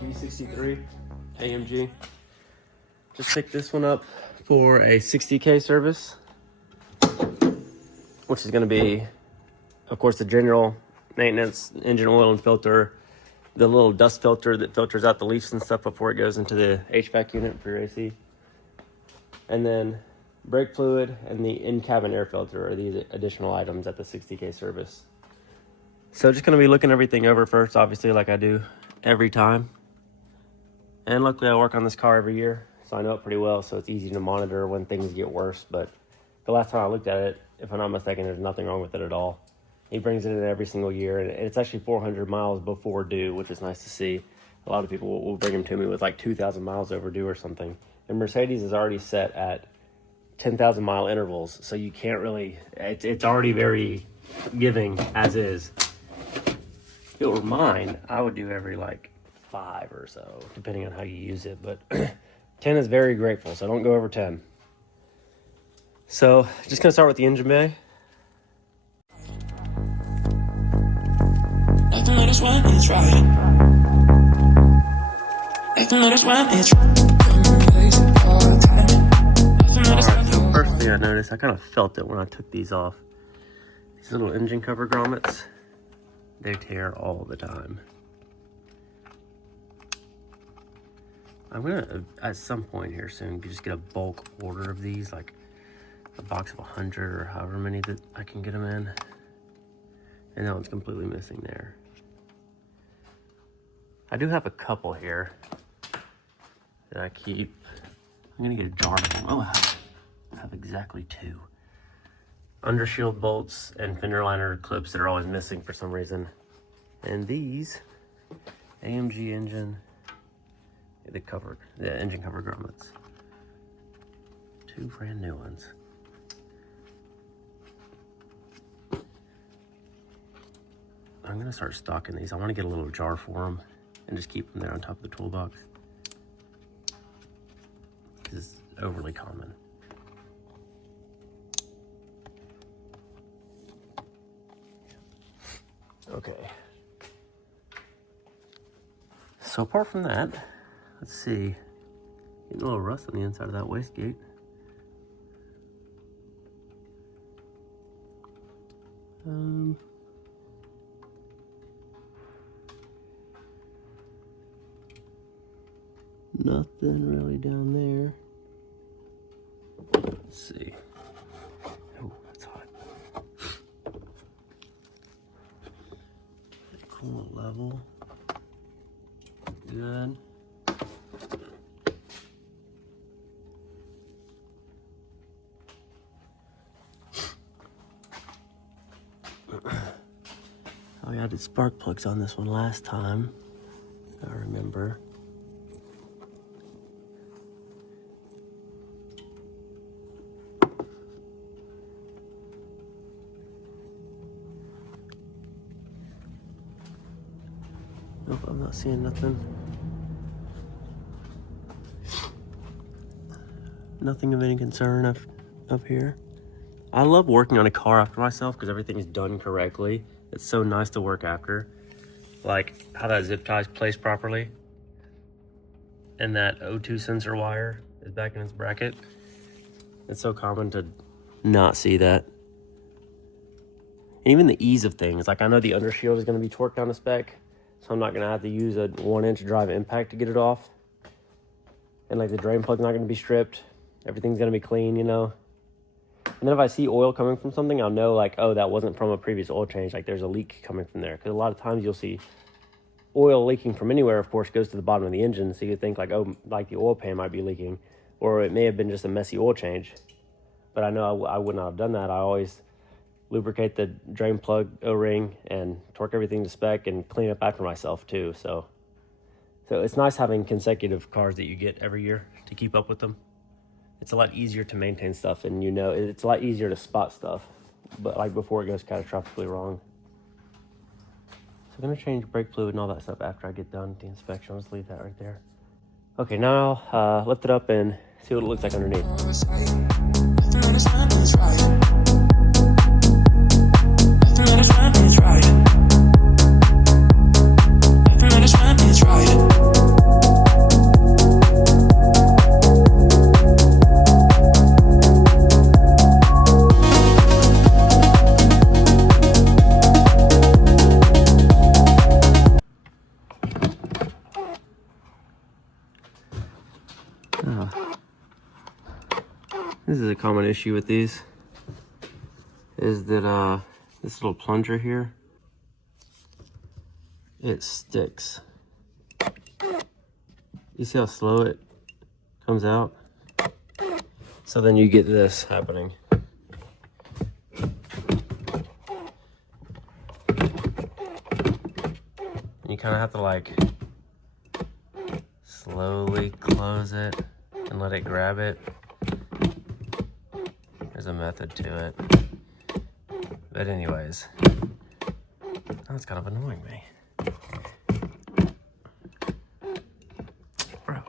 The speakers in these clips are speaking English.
G63 AMG. Just picked this one up for a 60K service, which is going to be, of course, the general maintenance, engine oil and filter, the little dust filter that filters out the leaks and stuff before it goes into the HVAC unit for your AC, and then brake fluid and the in-cabin air filter are these additional items at the 60K service. So just going to be looking everything over first, obviously, like I do every time. And luckily I work on this car every year, so I know it pretty well, so it's easy to monitor when things get worse. But the last time I looked at it, if I'm not mistaken, there's nothing wrong with it at all. He brings it in every single year, and it's actually 400 miles before due, which is nice to see. A lot of people will bring them to me with like 2,000 miles overdue or something. And Mercedes is already set at 10,000 mile intervals, so you can't really, it's already very giving as is. If it were mine, I would do every like 5 or so, depending on how you use it, but 10 is very grateful, so don't go over 10. So just gonna start with the engine bay. Nothing matters when it's right. Nothing matters when it's right. Alright, so first thing I noticed, I kind of felt it when I took these off. These little engine cover grommets, they tear all the time. I'm gonna, at some point here soon, just get a bulk order of these, like a box of 100 or however many that I can get them in. And that one's completely missing there. I do have a couple here that I keep. I'm gonna get a jar of them. Oh, I have exactly 2. Undershield bolts and fender liner clips that are always missing for some reason. And these AMG engine, the engine cover grommets. 2 brand new ones. I'm gonna start stocking these. I want to get a little jar for them and just keep them there on top of the toolbox. This is overly common. Okay. So apart from that, let's see. Getting a little rust on the inside of that wastegate. Nothing really down there. Let's see. Oh, that's hot. Cool level. Good. I added spark plugs on this one last time, I remember. Nope, I'm not seeing nothing. Nothing of any concern up here. I love working on a car after myself because everything is done correctly. It's so nice to work after. Like how that zip tie is placed properly. And that O2 sensor wire is back in its bracket. It's so common to not see that. And even the ease of things. Like I know the undershield is going to be torqued down to spec. So I'm not going to have to use a 1-inch drive impact to get it off. And like the drain plug's not going to be stripped. Everything's going to be clean, you know. And then if I see oil coming from something, I'll know like, oh, that wasn't from a previous oil change. Like there's a leak coming from there. Because a lot of times you'll see oil leaking from anywhere, of course, goes to the bottom of the engine. So you think like, oh, like the oil pan might be leaking. Or it may have been just a messy oil change. But I know I would not have done that. I always lubricate the drain plug O-ring and torque everything to spec and clean up after myself too. So it's nice having consecutive cars that you get every year to keep up with them. It's a lot easier to maintain stuff, and you know, it's a lot easier to spot stuff, but like before it goes catastrophically wrong. So I'm gonna change brake fluid and all that stuff after I get done with the inspection. I'll just leave that right there. Okay, now I'll lift it up and see what it looks like underneath. a common issue with these is that this little plunger here, it sticks. You see how slow it comes out? So then you get this happening. You kind of have to like slowly close it and let it grab it. There's a method to it. But anyways, that's kind of annoying me. Bro.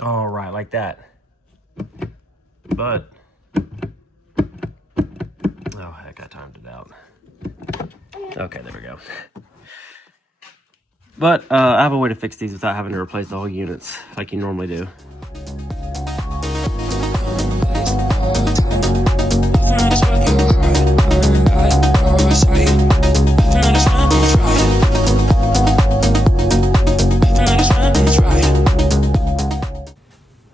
All right, like that. But, oh heck, I timed it out. Okay, there we go. But I have a way to fix these without having to replace the whole units like you normally do.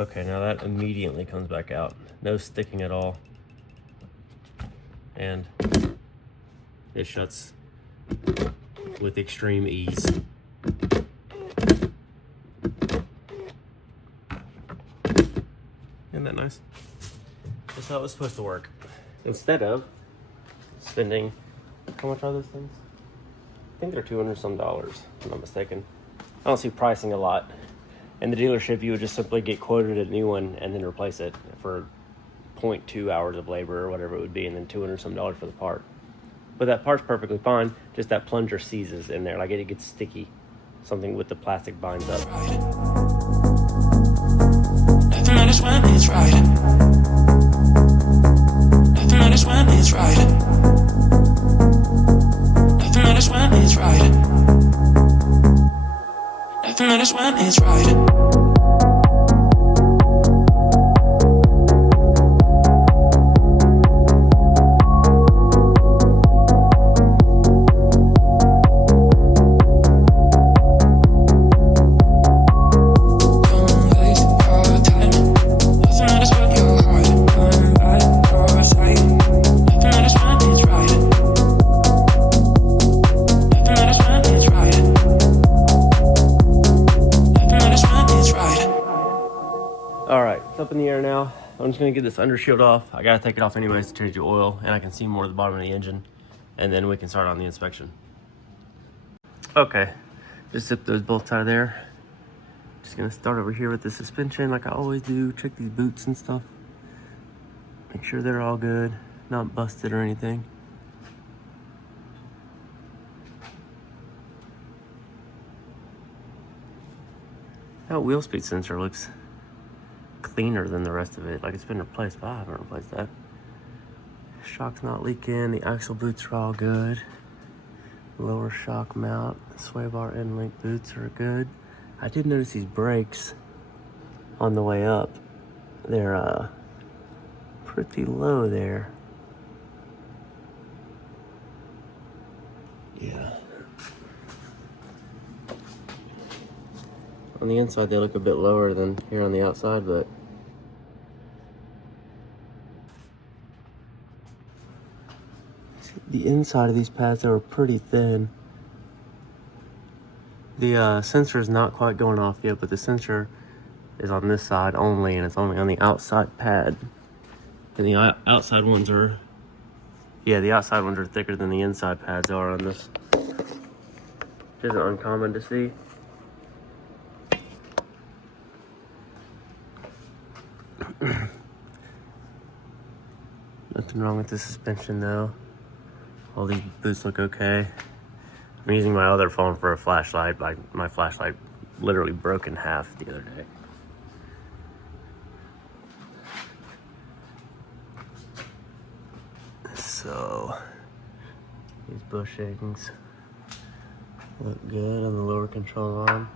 Okay, now that immediately comes back out. No sticking at all. And it shuts with extreme ease. Isn't that nice? That's how it was supposed to work. Instead of spending, how much are those things? I think they're $200 some, if I'm not mistaken. I don't see pricing a lot. In the dealership, you would just simply get quoted a new one and then replace it for 0.2 hours of labor or whatever it would be, and then $200 some for the part. But that part's perfectly fine, just that plunger seizes in there, like it gets sticky. Something with the plastic binds up. Nothing matters when it's right. Nothing matters when it's right. Nothing matters when it's right. Nothing matters when it's right. Up in the air now. I'm just gonna get this undershield off. I gotta take it off anyways to change the oil, and I can see more of the bottom of the engine, and then we can start on the inspection. Okay, just zip those bolts out of there. Just gonna start over here with the suspension like I always do. Check these boots and stuff. Make sure they're all good, not busted or anything. That wheel speed sensor looks cleaner than the rest of it, like it's been replaced, but I haven't replaced that. Shock's not leaking, the axle boots are all good. Lower shock mount, sway bar end link boots are good. I did notice these brakes on the way up. They're pretty low there. Yeah. On the inside they look a bit lower than here on the outside, but the inside of these pads are pretty thin. The sensor is not quite going off yet, but the sensor is on this side only, and it's only on the outside pad. And the outside ones are, yeah, the outside ones are thicker than the inside pads are on this. Which isn't uncommon to see. Nothing wrong with the suspension though. All these boots look okay. I'm using my other phone for a flashlight. My flashlight literally broke in half the other day. So, these bushings look good on the lower control arm.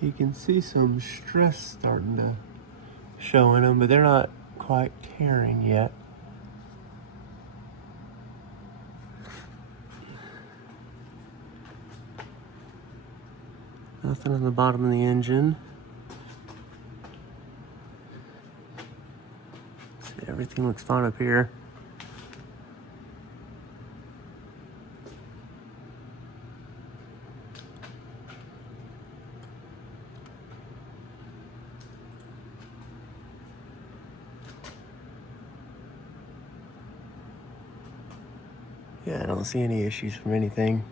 You can see some stress starting to show in them, but they're not quite tearing yet. Nothing on the bottom of the engine. See, everything looks fine up here. Yeah, I don't see any issues from anything.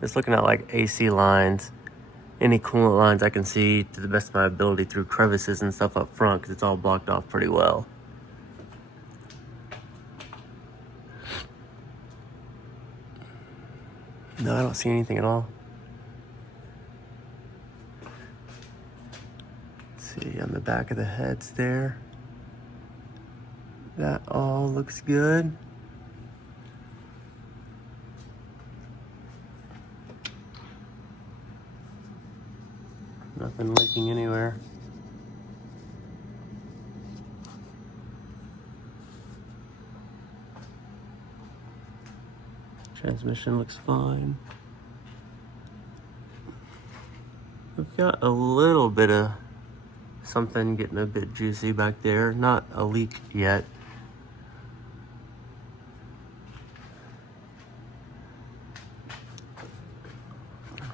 Just looking at like AC lines, any coolant lines I can see to the best of my ability through crevices and stuff up front because it's all blocked off pretty well. No, I don't see anything at all. Let's see, on the back of the heads there. That all looks good. Nothing leaking anywhere. Transmission looks fine. We've got a little bit of something getting a bit juicy back there. Not a leak yet.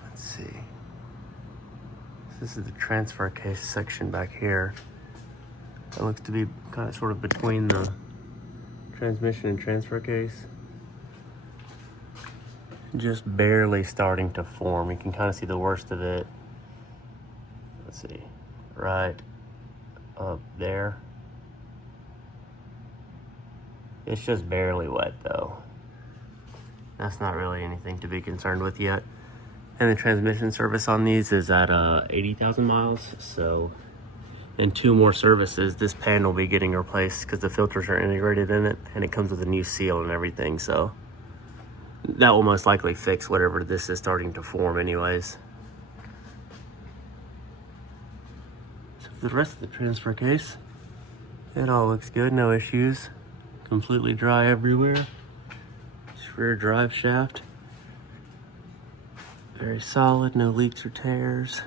Let's see. This is the transfer case section back here. It looks to be kind of sort of between the transmission and transfer case. Just barely starting to form. You can kind of see the worst of it. Let's see, right up there. It's just barely wet though. That's not really anything to be concerned with yet. And the transmission service on these is at 80,000 miles. So in 2 more services, this pan will be getting replaced because the filters are integrated in it and it comes with a new seal and everything. So that will most likely fix whatever this is starting to form anyways. So for the rest of the transfer case, it all looks good, no issues. Completely dry everywhere. This rear drive shaft, very solid, no leaks or tears.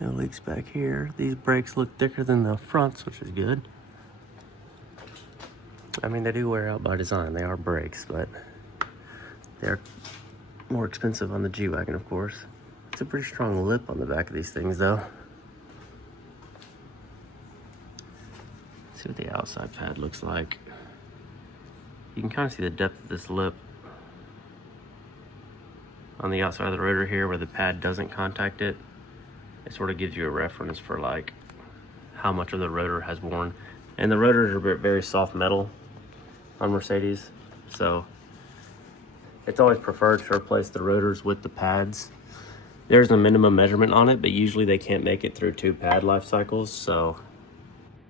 No leaks back here. These brakes look thicker than the fronts, which is good. I mean, they do wear out by design. They are brakes, but they're more expensive on the G-Wagon, of course. It's a pretty strong lip on the back of these things, though. Let's see what the outside pad looks like. You can kind of see the depth of this lip on the outside of the rotor here where the pad doesn't contact it. It sort of gives you a reference for like how much of the rotor has worn. And the rotors are very soft metal on Mercedes, so it's always preferred to replace the rotors with the pads. There's a minimum measurement on it, but usually they can't make it through 2 pad life cycles, so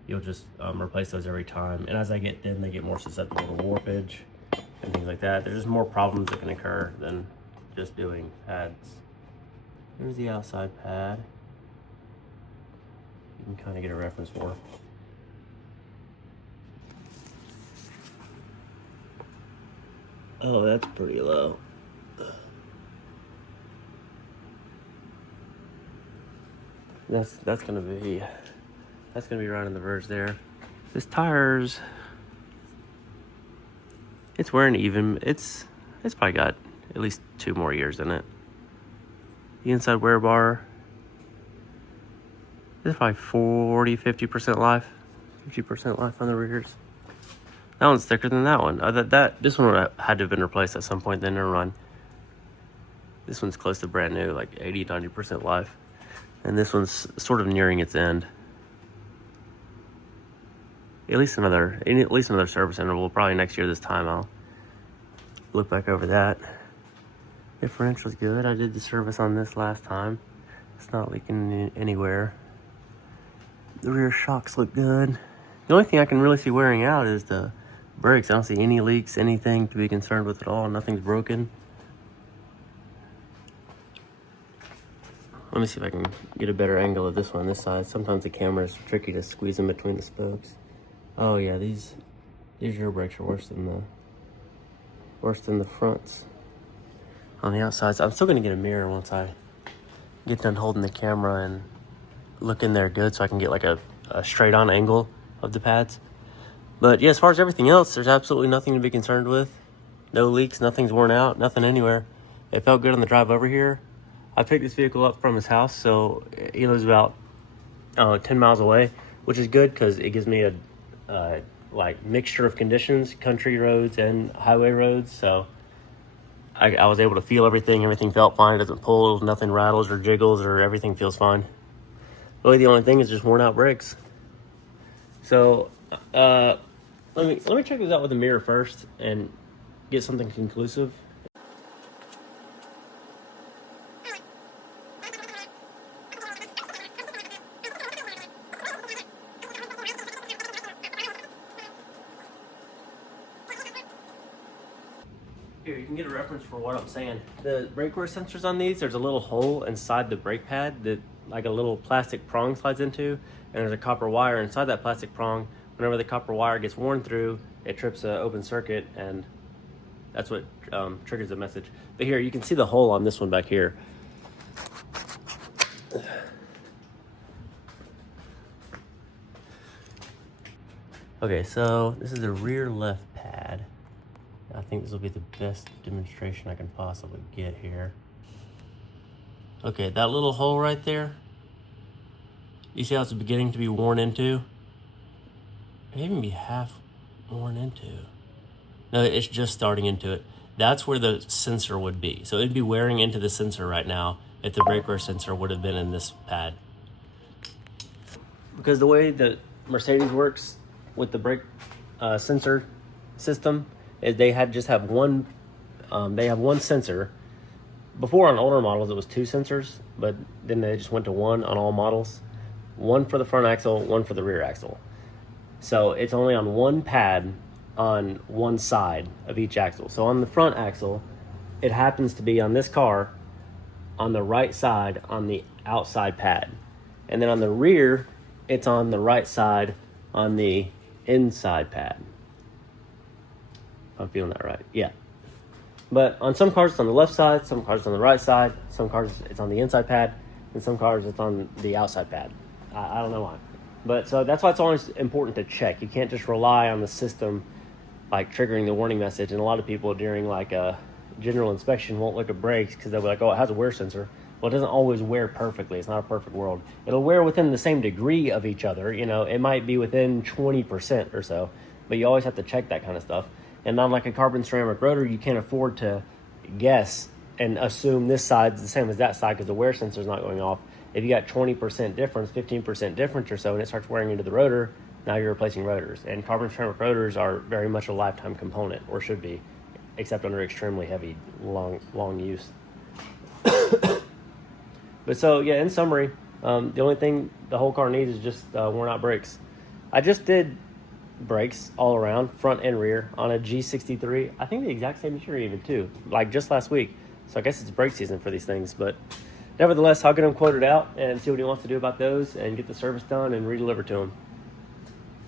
you'll just replace those every time. And as they get thin, they get more susceptible to warpage and things like that. There's just more problems that can occur than just doing pads. Here's the outside pad. You can kind of get a reference for. Oh, that's pretty low. That's gonna be right on the verge there. This tire's, it's wearing even. It's probably got at least 2 more years in it. The inside wear bar, it's probably 40-50% life. 50% life on the rears. That one's thicker than that one. This one would have had to have been replaced at some point then in a run. This one's close to brand new, like 80-90% life. And this one's sort of nearing its end. At least another service interval. Probably next year this time I'll look back over that. Differential's good. I did the service on this last time. It's not leaking anywhere. The rear shocks look good. The only thing I can really see wearing out is the brakes. I don't see any leaks, anything to be concerned with at all. Nothing's broken. Let me see if I can get a better angle of this one, this side. Sometimes the camera is tricky to squeeze in between the spokes. Oh yeah, these These rear brakes are worse than the fronts on the outsides. I'm still gonna get a mirror once I get done holding the camera and look in there good, so I can get like a straight on angle of the pads. But yeah, as far as everything else, there's absolutely nothing to be concerned with. No leaks, nothing's worn out, nothing anywhere. It felt good on the drive over here. I picked this vehicle up from his house, so he lives about 10 miles away, which is good because it gives me a like mixture of conditions, country roads and highway roads. So I was able to feel everything. Everything felt fine. It doesn't pull, nothing rattles or jiggles, or everything feels fine. Really, the only thing is just worn out brakes. So let me check this out with the mirror first and get something conclusive. Here, you can get a reference for what I'm saying. The brake wear sensors on these, there's a little hole inside the brake pad that like a little plastic prong slides into, and there's a copper wire inside that plastic prong. Whenever the copper wire gets worn through, it trips an open circuit, and that's what triggers the message. But here, you can see the hole on this one back here. Okay, so this is the rear left pad. I think this will be the best demonstration I can possibly get here. Okay, that little hole right there, you see how it's beginning to be worn into? It may even be half worn into. No, it's just starting into it. That's where the sensor would be. So it'd be wearing into the sensor right now if the brake wear sensor would have been in this pad. Because the way that Mercedes works with the brake sensor system is they have one sensor. Before on older models it was two sensors, but then they just went to one on all models. One for the front axle, one for the rear axle. So it's only on one pad on one side of each axle. So on the front axle, it happens to be on this car on the right side on the outside pad. And then on the rear, it's on the right side on the inside pad. I'm feeling that right, yeah. But on some cars it's on the left side, some cars it's on the right side, some cars it's on the inside pad, and some cars it's on the outside pad. I don't know why. But so that's why it's always important to check. You can't just rely on the system like triggering the warning message. And a lot of people during like a general inspection won't look at brakes because they'll be like, oh, it has a wear sensor. Well, it doesn't always wear perfectly. It's not a perfect world. It'll wear within the same degree of each other. You know, it might be within 20% or so, but you always have to check that kind of stuff. And on like a carbon ceramic rotor, you can't afford to guess and assume this side's the same as that side because the wear sensor is not going off. If you got 20% difference, 15% difference or so, and it starts wearing into the rotor, now you're replacing rotors. And carbon ceramic rotors are very much a lifetime component, or should be, except under extremely heavy, long use. But so, yeah, in summary, the only thing the whole car needs is just worn out brakes. I just did brakes all around, front and rear, on a G63. I think the exact same year even too, like just last week. So I guess it's brake season for these things. But nevertheless, I'll get him quoted out and see what he wants to do about those and get the service done and redeliver to him.